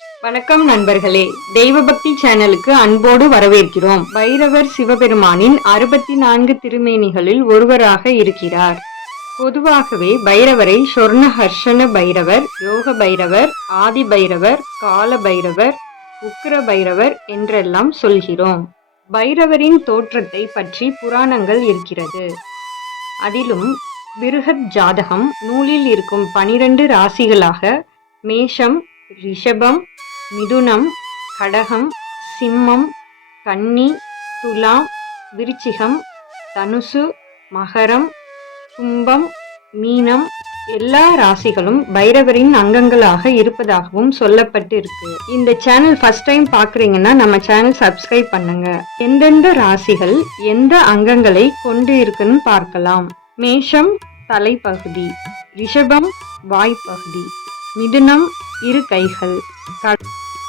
வணக்கம் நண்பர்களே, தெய்வ பக்தி சேனலுக்கு அன்போடு வரவேற்கிறோம். பைரவர் சிவபெருமானின் 64 திருமேனிகளில் ஒருவராக இருக்கிறார். பொதுவாகவே பைரவரை சொர்ண ஹர்ஷண பைரவர், யோக பைரவர், ஆதி பைரவர், கால பைரவர், உக்கிர பைரவர் என்றெல்லாம் சொல்கிறோம். பைரவரின் தோற்றத்தை பற்றி புராணங்கள் இருக்கிறது. அதிலும் பிருஹத் ஜாதகம் நூலில் இருக்கும் 12 ராசிகளாக மேஷம், ரிஷபம், மிதுனம், கடகம், சிம்மம், கன்னி, துலாம், விருச்சிகம், தனுசு, மகரம், கும்பம், மீனம் எல்லா ராசிகளும் பைரவரின் அங்கங்களாக இருப்பதாகவும் சொல்லப்பட்டு இருக்கு. இந்த சேனல் ஃபர்ஸ்ட் டைம் பாக்குறீங்கன்னா நம்ம சேனல் சப்ஸ்கிரைப் பண்ணுங்க. எந்தெந்த ராசிகள் எந்த அங்கங்களை கொண்டு இருக்குன்னு பார்க்கலாம். மேஷம் தலைப்பகுதி, ரிஷபம் வாய்ப்பகுதி, மிதுனம் இரு கைகள்,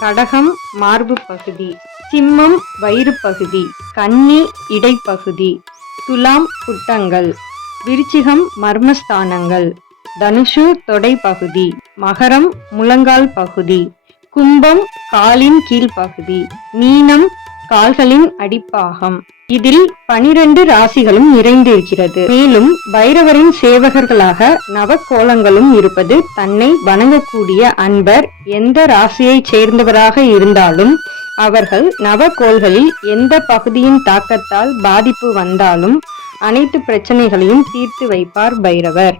கடகம் மார்பு பகுதி, சிம்மம் வயிறு பகுதி, கன்னி இடைப்பகுதி, துலாம் புட்டங்கள், விருச்சிகம் மர்மஸ்தானங்கள், தனுஷு தொடை பகுதி, மகரம் முழங்கால் பகுதி, கும்பம் காலின் கீழ்ப்பகுதி, மீனம் கால்களின் அடிப்பாகம். இதில் 12 ராசிகளும் நிறைந்திருக்கிறது. மேலும் பைரவரின் சேவகர்களாக நவக்கோலங்களும் இருப்பது தன்னை வணங்கக்கூடிய அன்பர் எந்த ராசியைச் சேர்ந்தவராக இருந்தாலும் அவர்கள் நவக்கோள்களில் எந்த பகுதியின் தாக்கத்தால் பாதிப்பு வந்தாலும் அனைத்து பிரச்சனைகளையும் தீர்த்து வைப்பார் பைரவர்.